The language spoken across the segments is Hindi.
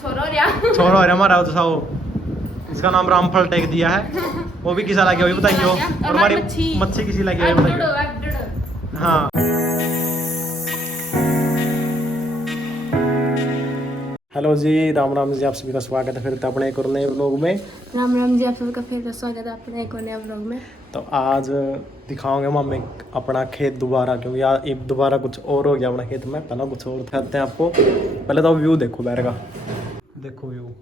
छोरा हो रहा छोरा हो रहा हमारा तो साओ। इसका नाम रामफल टेक दिया है। वो भी किसा लगे हुई बताइयो। और हमारी मच्छी किसी लगी हुई बताइयो। हाँ हेलो जी, राम राम जी, आप सभी का स्वागत है फिर तो अपने एक और नए व्लॉग में। राम राम जी, आप सभी का फिर स्वागत है अपने एक और नए व्लॉग में। तो आज दिखाओगे मम्मी अपना खेत दोबारा, क्योंकि यार एक दोबारा कुछ और हो गया अपना खेत में। पहले कुछ और दिखाते हैं आपको। पहले तो व्यू देखो बाहर का, देखो व्यू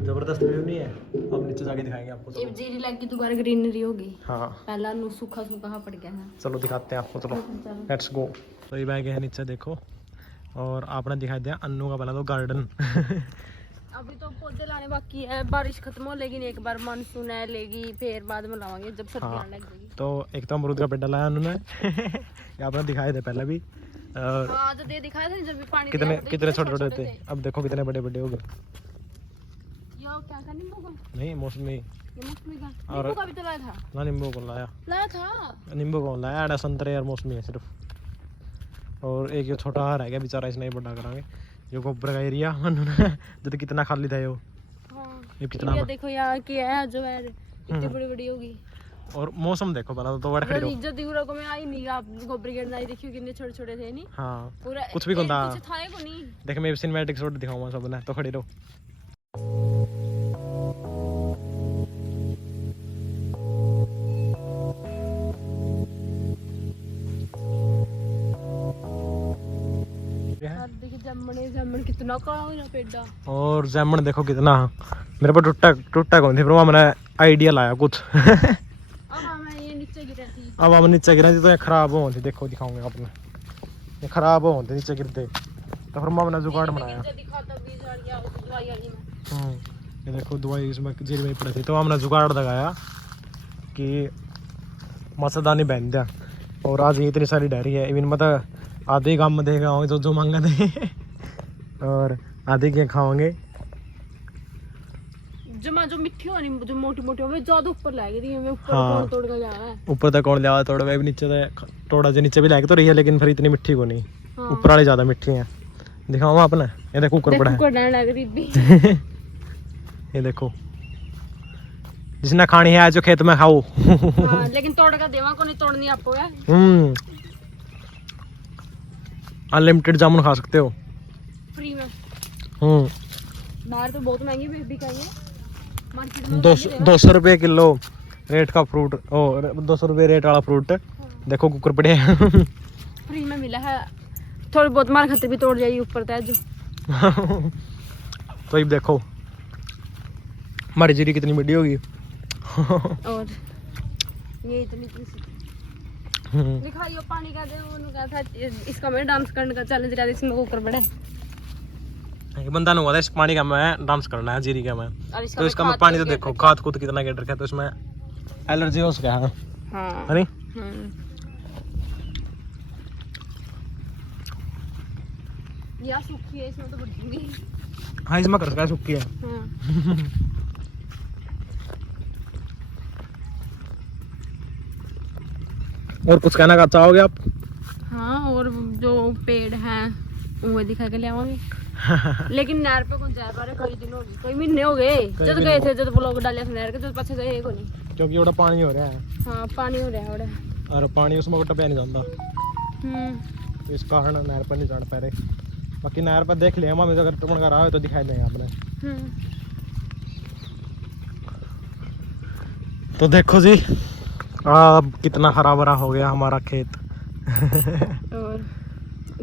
जबरदस्त व्यू नहीं है। अब नीचे जाके दिखाएंगे आपको। ये जीरी लग की दोबारा ग्रीनरी होगी। हाँ पहला नु सूखा सूखा पड़ गया था। चलो दिखाते हैं आपको, चलो लेट्स गो। तो ये बैग है नीचे देखो, और आपने दिखाई दिया अन्नू का पहला तो गार्डन। अभी तो पौधे लाने बाकी है, बारिश खत्म हो लेकिन एक बार मानसून है लेगी फिर बाद में लावांगे जब सर्दी आने लग जाएगी। तो एक तो अमरूद का पेड़ लाया उन्होंने। ये आपने दिखाए थे पहले भी। और हाँ तो दे दिखाए थे जब भी पानी कितने कितने छोटे छोटे थे, अब देखो कितने बड़े बड़े हो गए। यो क्या का नींबू का? नहीं मौसमी। ये मौसमी का? और नींबू का भी तो लाया था ना, नींबू को लाया था। नींबू को लाया आड़ा संतरे और मौसमी है सिर्फ। और एक ये छोटा हार है क्या बेचारा, इसने ही बड़ा करांगे। जो गोबर का एरिया उन्होंने जो तो कितना खाली था यो। हाँ ये कितना ये देखो यहाँ की है जो है इतनी बड़ी बड़ी होगी। और मौसम देखो पहला तो बड़ा खड़ी जो दिवरा को मैं आई नहीं आप गोबर गिरना आई देखियो कितने छोटे छोटे थे नहीं। हाँ पूरा कुछ भी कोंदा कुछ था को नहीं। देख मैं सिनेमैटिक शॉट दिखाऊंगा सब ने, तो खड़ी रहो। देखिए जामुन कितना काला हो पेड़ा। और जामुन देखो कितना। मेरे पर टूटा कौन थी, पर मैंने आइडिया लाया कुछ। अब मैं ये नीचे गिरा थी। अब हम नीचे गिरा थी तो ये खराब हो थी, देखो दिखाऊंगे आपने। ये खराब हो थे नीचे गिरते, तो फिर मैंने जुगाड़ बनाया। ये देखो दवाई इसमें जेल में पड़ी थी, तो हमने जुगाड़ लगाया कि मच्छरदानी बहन दिया। और आज ये इतनी सारी डेयरी है, इवन मतलब आधे काम में देगा होंगे तो जो मांगा थे। और आधे के खाओगे जो मिट्टी होनी जो मोटी मोटी होवे ज्यादा ऊपर लाएगी थी मैं ऊपर हाँ। तोड़ के जा रहा है। ऊपर तक कौन लिया तोड़ भी नीचे तक थोड़ा जो नीचे भी लाएगा तो रही है, लेकिन फिर इतनी मिट्टी को नहीं। हाँ। ऊपर वाली ज्यादा मिट्टी है। दिखाओ आपने, ये देखो कुकर पड़ा है। कुकर डाल लग रही थी। ये देखो जिसने खानी है जो खेत में खाओ। हाँ, लेकिन तोड़ का देवा को नहीं तोड़नी आपको है। अनलिमिटेड जामुन खा सकते हो फ्री में। बाहर तो बहुत महंगी बिकाएंगे मार्केट में। 200 रुपये किलो रेट का फ्रूट, ओ 200 रुपये रेट वाला फ्रूट। देखो कुकर पड़े हैं। फ्री में मिला है, थोड़ी बहुत मार खाते भी तोड़ जाएगी ऊपर तक जो। तो ये देखो हमारी जीरी कितनी बड़ी होगी। और ये इतनी दिखाइयो पानी का दे वो कहा था इसका मैं डांस करने का चैलेंज रहा इसमें कुकर बड़ा एक बंदा ने हुआ था इस पानी का मैं डांस करना है जीरी का मैं, तो इसका मैं पानी तो देखो खाद खुद कितना गिर रखा है, तो इसमें एलर्जी हो सका है। हाँ। अरे या सूखी है इसमें तो बढ़ूंगी। हाँ इसमें कर सका सूखी है। और कुछ कहना चाहोगे आप? हाँ और जो पेड़ हैं वो दिखा के ले आवांगे। लेकिन नहर पे कौन जा पा रहे, कई दिन हो गए, कई महीने हो गए जब गए थे, जब ब्लॉग डाले थे नहर के तो पीछे गए को नहीं, क्योंकि बड़ा पानी हो रहा है। हाँ पानी हो रहा है बड़ा, और पानी उसमें टपया नहीं जाता, तो इस कारण नहर पर नहीं चढ़ पा रहे। बाकी नहर पर देख लिया हमें, अगर टुमन का रहा हो तो दिखाई देंगे आपने। तो देखो जी अब कितना हरा भरा हो गया हमारा खेत। और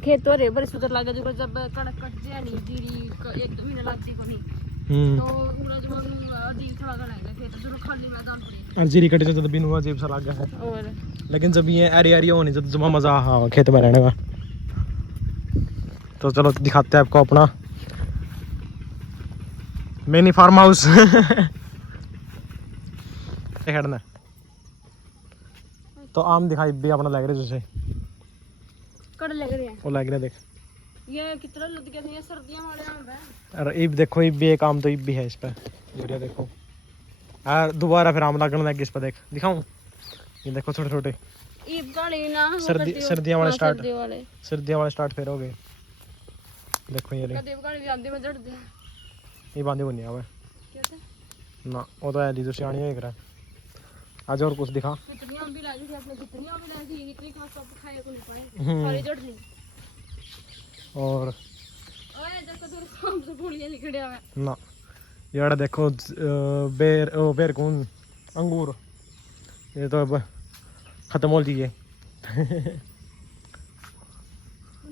खेत तो रे बड़े सुंदर लगा जो जब कड़क कट जाए नहीं जीरी एक दो महीना लगती को नहीं, तो पूरा जो जीरी थोड़ा गलाएगा खेत जो खाली मैदान पड़े और जीरी कटे तो बिन हुआ अजीब सा लगा है। और लेकिन जब ये एरिया होने जब जमा मजा हाँ खेत में रहने का। तो चलो दिखाते हैं आपको अपना मिनी फार्म हाउस। खड़ना तो आम दिखाई भी अपना लग रहा है जैसे कड़ लग रहे हैं, वो लग रहा है देख ये कितना लद गया है सर्दियां वाले आम है। अरे इब देखो इब भी एक आम तो इब भी है इस पे, ये देखो यार दोबारा फिर आम लगने लगे इस पे, देख दिखाऊं ये देखो छोटे छोटे ईब का लेना सर्दियां वाले स्टार्ट फिर हो गए। देखो ये नहीं कदे बगाड़ी भी आंदी मैं जड़ दे ये बांधे को नहीं आवे क्या था ना वो तो ऐली तो सियाणी है करा आज और कुछ दिखा कितनी आम भी लागी थी आपने कितनी आम भी लाई थी इतनी खास सब खाए को नहीं पाए सारी जड़ नहीं और ओए देखो तो शाम से फूलियां निकले आवे ना यार देखो बेर ओ बेर कौन अंगूर ये तो अब खत्म हो लिए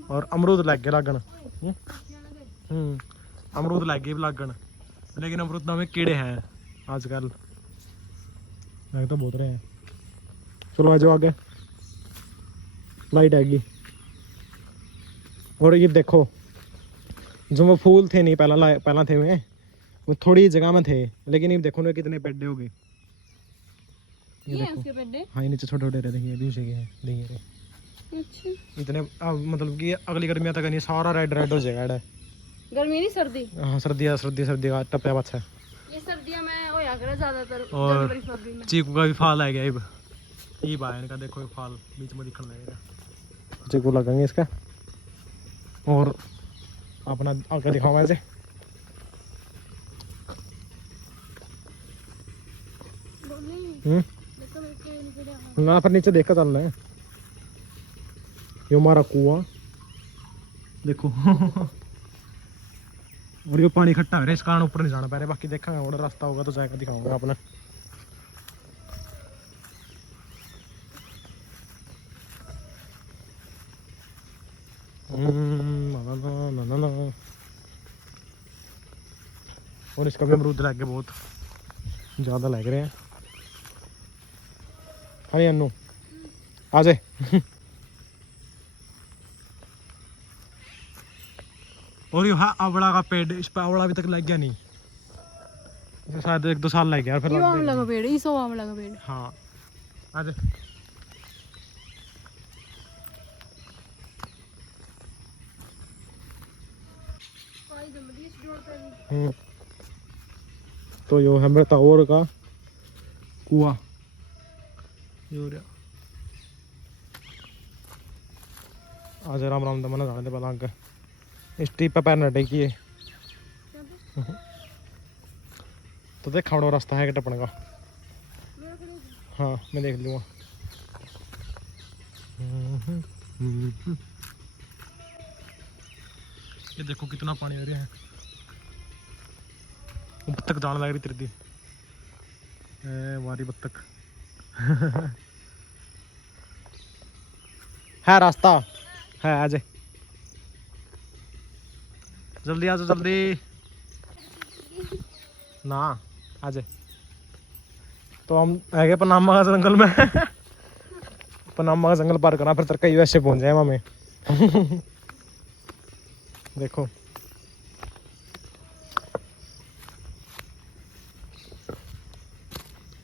और अमरूद लग गए लागन अमरूद लग गए लागन लेकिन अमरूद में कीड़े हैं आजकल लग तो बहुत रहे हैं। चलो आ जाओ आगे लाइट आएगी। और ये देखो जो वो फूल थे नहीं पहला थे वो थोड़ी जगह में थे लेकिन ये देखो ना कितने पेड़े हो गए। ये देखो उसके पेड़े हाँ ये नीचे छोटे छोटे देखिए बीच के हैं देखिए अच्छा इतने मतलब कि अगली गर्मियाँ तक नहीं सारा रेड रेड हो जाएगा एड़ा। गर्मी नहीं सर्दी हाँ सर्दी का टप्पा बच्चा ये सर्दियां में होया करे ज्यादातर और जनवरी फरवरी में चीकू का भी फल आ गया ये बाय इनका देखो ये फल बीच में दिखने लगेगा चीकू लगेंगे इसका। और अपना आगे दिखाओ ऐसे ना पर नीचे देखा चलना है ये हमारा कुआं देखो और ये पानी इकट्ठा हो रहा है इस कारण ऊपर नहीं जाना पा रहा बाकी देखेंगे और रास्ता होगा तो जाकर दिखाऊंगा अपना। ना। और इसका भी अमरूद लग गए बहुत ज़्यादा लग रहे हैं। हाँ अनु आ जाए और ये आंवला का पेड़ इस पर आंवला अभी तक लग गया नहीं शायद 1-2 साल लग गया फिर ये आंवला का पेड़ ये सो आंवला का पेड़ हाँ आ जाए। तो यो है मेरा तावर का कुआं आज राम राम दमन जाने पहला अंक इस ट्रिप पे पैर न टेकिए तो देख खावड़ो रास्ता है टपने का। हाँ मैं देख लूँगा। ये देखो कितना पानी आ रहा है बत्तख जाने लग रही तिरदी हमारी बत्तख है रास्ता है आज जल्दी आ जाओ जल्दी ना आज तो हम है पनामा का जंगल में पनामा का जंगल पार करना फिर तरक्का यूएसए पहुंच जाए हमें देखो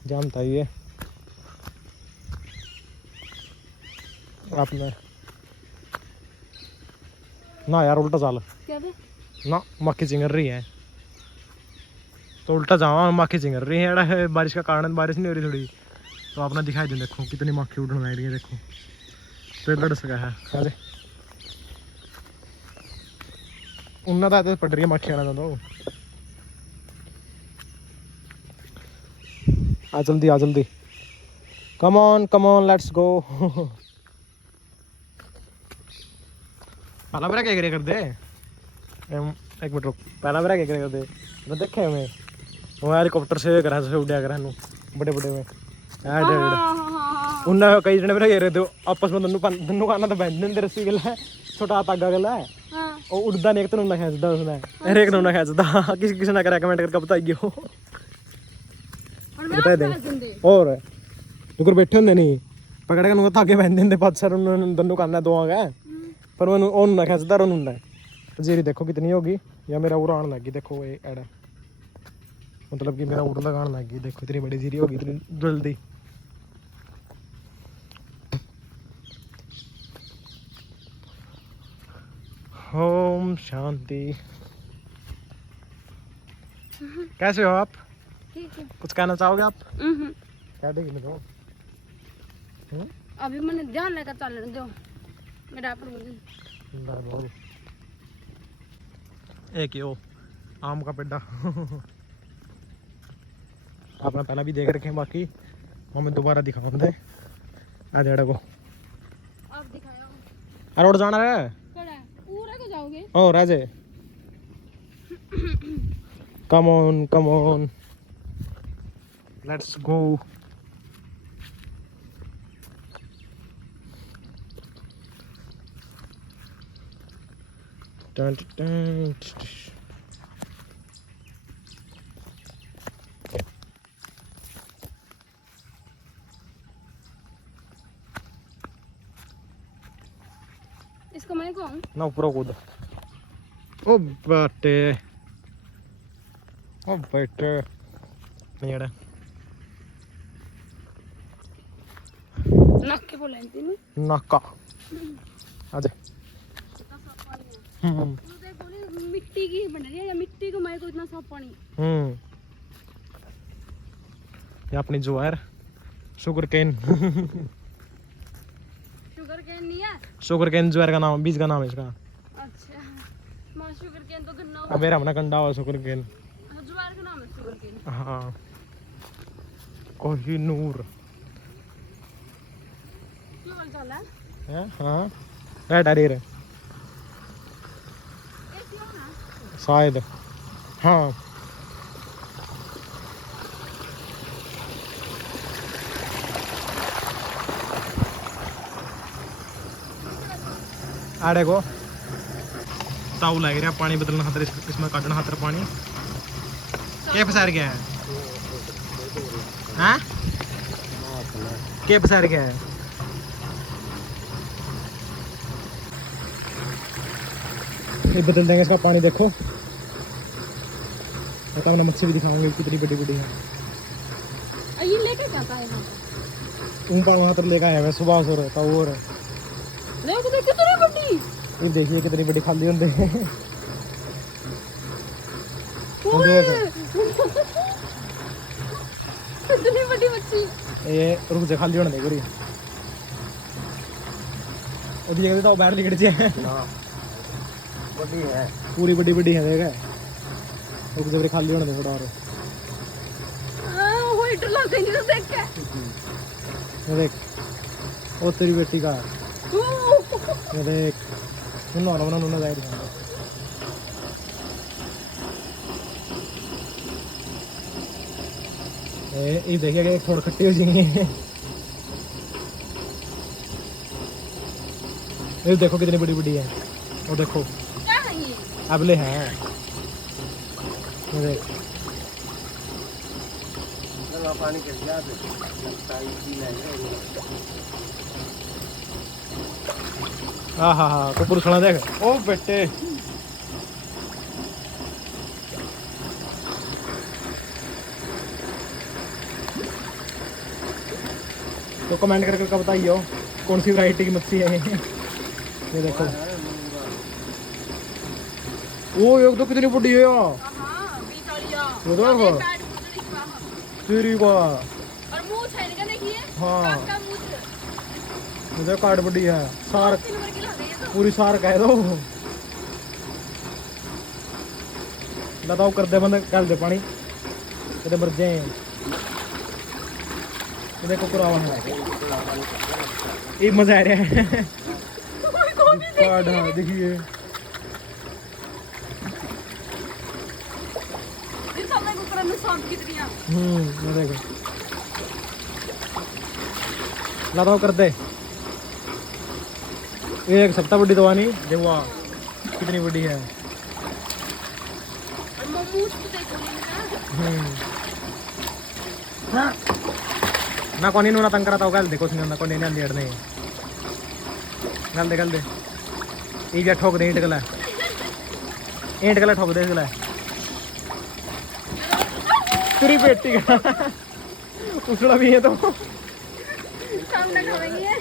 जानता ही है आपने ना यार उल्टा चाल क्या थे ना मक्खी चिंगर रही है तो उल्टा जावा मक्खी चिंगर रही है बारिश का कारण बारिश नहीं हो रही थोड़ी तो आपने दिखाई दे देखो कितनी मक्खी उड़ने लग रही है देखो पेड़ लड़ सका है अरे उन्ना तो पड़ रही है मक्खी आना तो आ जल्दी कम ऑन लेट्स गो। पहला मेरा क्या कर दे एक मिनट रुक पहला मेरा क्या कर दे मैं देखे मैं वो हेलीकॉप्टर से करा से उड़िया करा बड़े बड़े में उन्ना कई जने मेरा घेरे थे आपस में दोनों खाना तो बहन देंगे रस्सी गला है छोटा तागा गला है और उड़दा नहीं एक तो ना खींचता उसने हर एक ना खींचता किसी ने कमेंट करके बताइए बता दें और दुकर बैठे होंगे नहीं पकड़ के ताके बहन देंगे पाँच सर उन्होंने दोनों खाना दो आ गए पर वो ना खींचता रोना जीरी देखो कितनी होगी या मेरा उड़ा आने लगी देखो ये एड़ा मतलब कि मेरा उड़ लगाने लगी देखो इतनी बड़ी जीरी होगी इतनी जल्दी ओम शांति। कैसे हो आप ठीक है कुछ कहना चाहोगे आप क्या देगी मैं अभी मैंने ध्यान लेकर चलने दो मेरा पर बोल एक यो आम का पेड़ा अपना पहला भी देख रखे हैं, बाकी हमें दोबारा दिखाऊं दे आ जेड़ा को अब दिखाया रोड जाना है कड़ा पूरा को जाओगे ओ राजे come on let's go Dun, dun, dun. इसको मैं कहूँ ना ऊपर कूद ओ बेटे नेड़ा नक के बोले तीनों नाका आजा मिट्टी की बन रही है या मिट्टी को मैं को इतना साफ पानी ये अपनी ज्वार शुगर केन नहीं है शुगर केन ज्वार का नाम बीज का नाम है इसका अच्छा मां शुगर केन तो गन्ना अब मेरा अपना कंडा हुआ शुगर केन ज्वार का नाम है शुगर केन हाँ कोहिनूर क्यों बोल चला है हाँ राइट आ रही है शायद हाँ आड़े को ताऊ लग रहा पानी बदलना खातर इसमें काटना खातर पानी क्या पसार गया है हाँ क्या पसार गया है ये बदल देंगे इसका पानी देखो बताओ ना मच्छी भी दिखाऊंगी कितनी बड़ी बड़ी है ये लेके जाता है ऊपर वहां तक लेकर आया मैं सुबह सो रहा और देखो तो कितनी बड़ी ये देखिए कितनी बड़ी खाली होंगे कितनी बड़ी मच्छी ये रुक जा खाली होने दे पूरी ओदी जगह तो बाहर निकल जाए हां बड़ी है पूरी बड़ी बड़ी है देख रुक जा खाली होने दे थोड़ा और वो हिट लग गई तो देख के ये देख ओ तेरी बेटी का ये देख सुन ना ना ना जाए ये देखिए कि थोड़ा खट्टी हो जाएगी ये देखो कितनी बड़ी बड़ी है और देखो क्या है ये अबले हैं ये देख पानी के हाँ हाँ हाँ तो पुरुष देख ओ बेटे तो कमेंट करके बताइए कौन सी वैरायटी की मच्छी है ये देखो ओ एक तो कितनी बड़ी है यार ये देखो तेरी का और मूंछ है इनका देखिए हाँ का मूंछ ये काट बड़ी है सार 3 नंबर की लग रही है तो पूरी सार कह दो बताओ कर दे बंद कर दे पानी कदे मर जाए ये देखो पुरावा है ये मजा आ रहा है काट हाँ देखिए इन सामने को करने सांप कितनी है ये देखो लगाओ कर दे ये एक सबसे बड़ी दवा नहीं देखो कितनी बड़ी है और मूंछ तो देखो इनका ना कोनी नु ना तंग करता होगा देखो सुन ना कोनी ने लेड़ नहीं गल दे ये जा ठोक दे ईंट गला ठोक दे गला तेरी बेटी का उसड़ा भी है तो सामने खाएंगे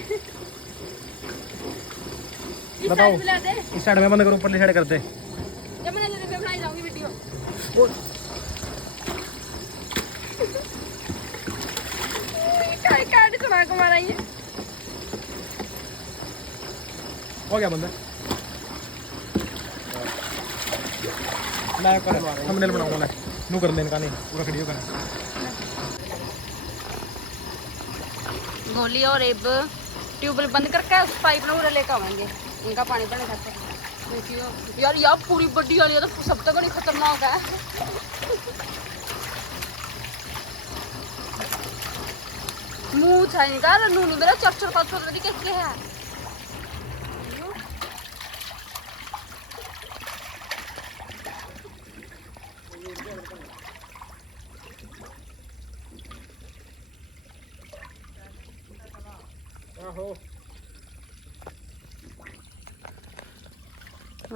बताओ मिला दे इस साइड में बंद करो ऊपर साइड करते जब मैं ले बनाई जाऊंगी वीडियो काय काट चुना को मारा ये हो गया बंदा मैं कर थंबनेल बनाऊंगा मैं नू कर देने का नहीं पूरा वीडियो का गोली और अब ट्यूबवेल बंद करके उस पाइप में उधर लेकर आवेंगे इनका पानी भरने खातिर देखियो यार यार पूरी बड़ी वाली तो सब तक बड़ी खतरनाक है मुंह था इनका नूनू मेरा चरचर का छोटा दी कैसे है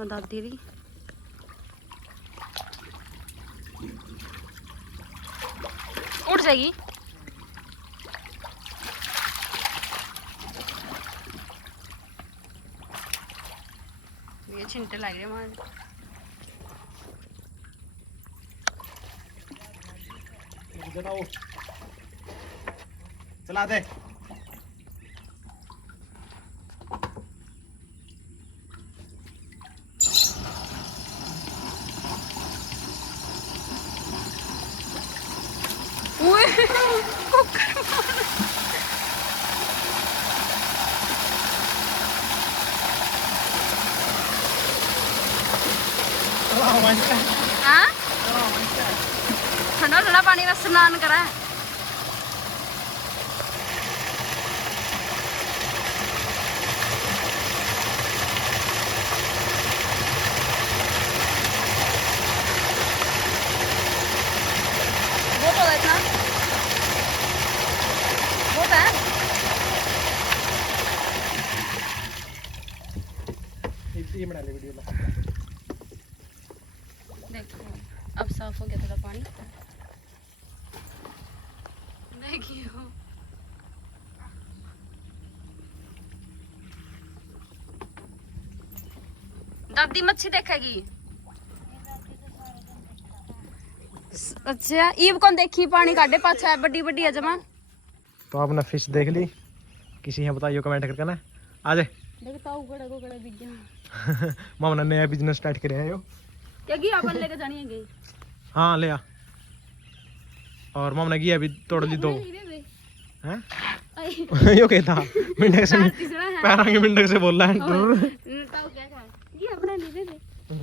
दादी री उड़ जाएगी ये छिंटे लग रहे हमारे चला दे ठंडा ठंडा पानी में स्नान करा बहुत होगा इतना बहुत है ये बना ले वीडियो ला देखो अब साफ हो गया थोड़ा पानी देखियो दादी मच्छी देखेगी अच्छा ईब कौन देखी पानी काटे पाछा है बड़ी बड़ी है जमा तो आपने फिश देख ली किसी है बताइए कमेंट करके ना आ जाए देखता हूं गड़ा को गड़ा बिक गया मामा ने नया बिजनेस स्टार्ट करे हैं यो क्या की अपन लेके जानी है गई हाँ ले आ और मामा ने अभी तोड़ ली दो हैं यो कहता मिंडक से पैरा के मिंडक से बोल रहा है ताऊ क्या कहा ये अपना ले दे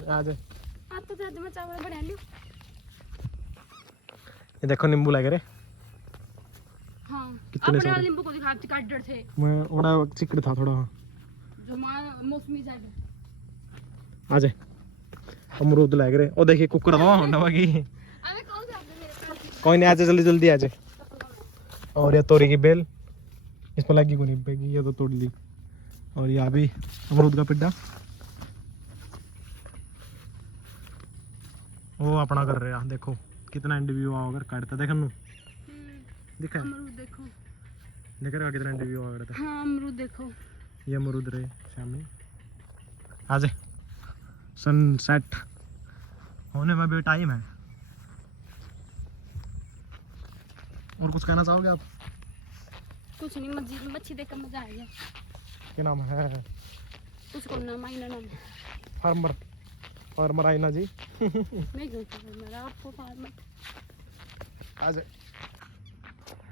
आ जा आ तो आज मैं चावल बना लियो ये देखो नींबू लगे रे हां कितने अपने सारे नींबू को दिखा काट डर थे मैं ओड़ा चिकड़ था थोड़ा जो मौसमी साइड आ जा अमरूद लग रहे ओ देखिए कुकर दो नवा की अबे कौन सा आपने मेरे पास कोई नहीं आ जा जल्दी जल्दी आ जा और ये तोरी की बेल इसमें लगी को नहीं पेगी ये तो तोड़ ली और ये अभी अमरूद का पिड्डा वो अपना कर रहे हैं देखो कितना इंटरव्यू आओगे काटता देख हम दिखा अमरूद देखो देख रहे हो कितना इंटरव्यू आओगे था हां अमरूद देखो ये अमरूद रहे सामने आ जा सनसेट होने में भी टाइम है और कुछ कहना चाहोगे आप कुछ नहीं मच्छी देखकर मजा आ गया क्या नाम है उसको नाम आईना नाम फार्मर आईना जी नहीं मेरा आपको फार्मर आ जाए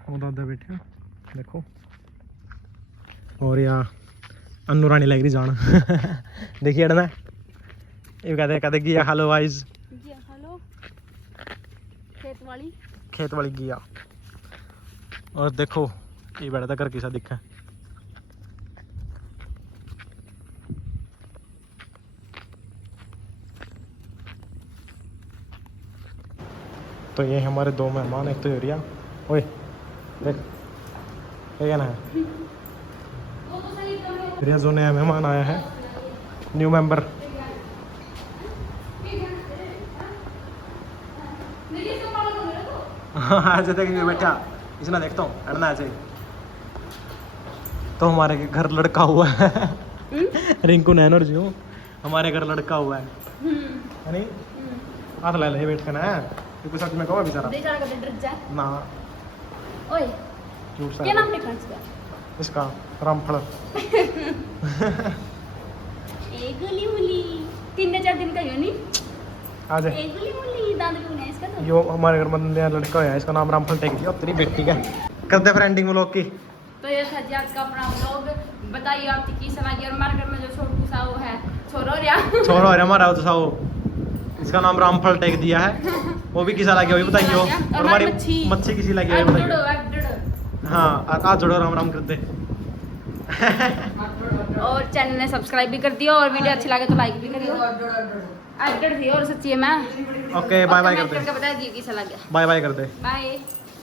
वो दादा बैठे देखो और यहाँ अन्नू रानी लग रही जान देखिए ना ये कहते गिया हेलो वाइज जी हेलो खेत वाली गिया और देखो ये बैठा था घर किसा दिखा तो ये हमारे दो मेहमान एक तो यूरिया ओए देख क्या ना है यूरिया जो नया मेहमान आया है न्यू मेंबर आज देखेंगे बेटा इसना देखता हूँ अड़ना ऐसे तो हमारे घर लड़का हुआ है रिंकू नैनोर जी हूँ हमारे घर लड़का हुआ है नहीं हाथ ला ले बैठ के ना क्योंकि सच में कहो बेचारा ना ओए झूठ सा क्या नाम लिखा इसका इसका रामफल ए गुली मुली 3-4 दिन का यो नहीं आ जा। यो हमारे घर में नया लड़का है, इसका नाम रामफल टेक दिया तेरी बेटी का। करते फ्रेंडिंग व्लॉग की। तो ये था जी आज का अपना व्लॉग। बताइए आपकी की सलाह और हमारे घर में जो छोटू सा वो है छोरो रे हमारा तो साओ, इसका नाम रामफल टेक दिया है। वो भी किसा लगे, वही बताइए। और हमारी मच्छी किसी लगी है बताइए। हाँ आज जोड़ो, राम राम करते। और चैनल ने सब्सक्राइब भी कर दिया और वीडियो अच्छी लगे तो लाइक भी करियो। एडिटेड थी और सच्ची है मैं। ओके बाय बाय करते। बता दिए कैसा लगा। बाय बाय करते। बाय।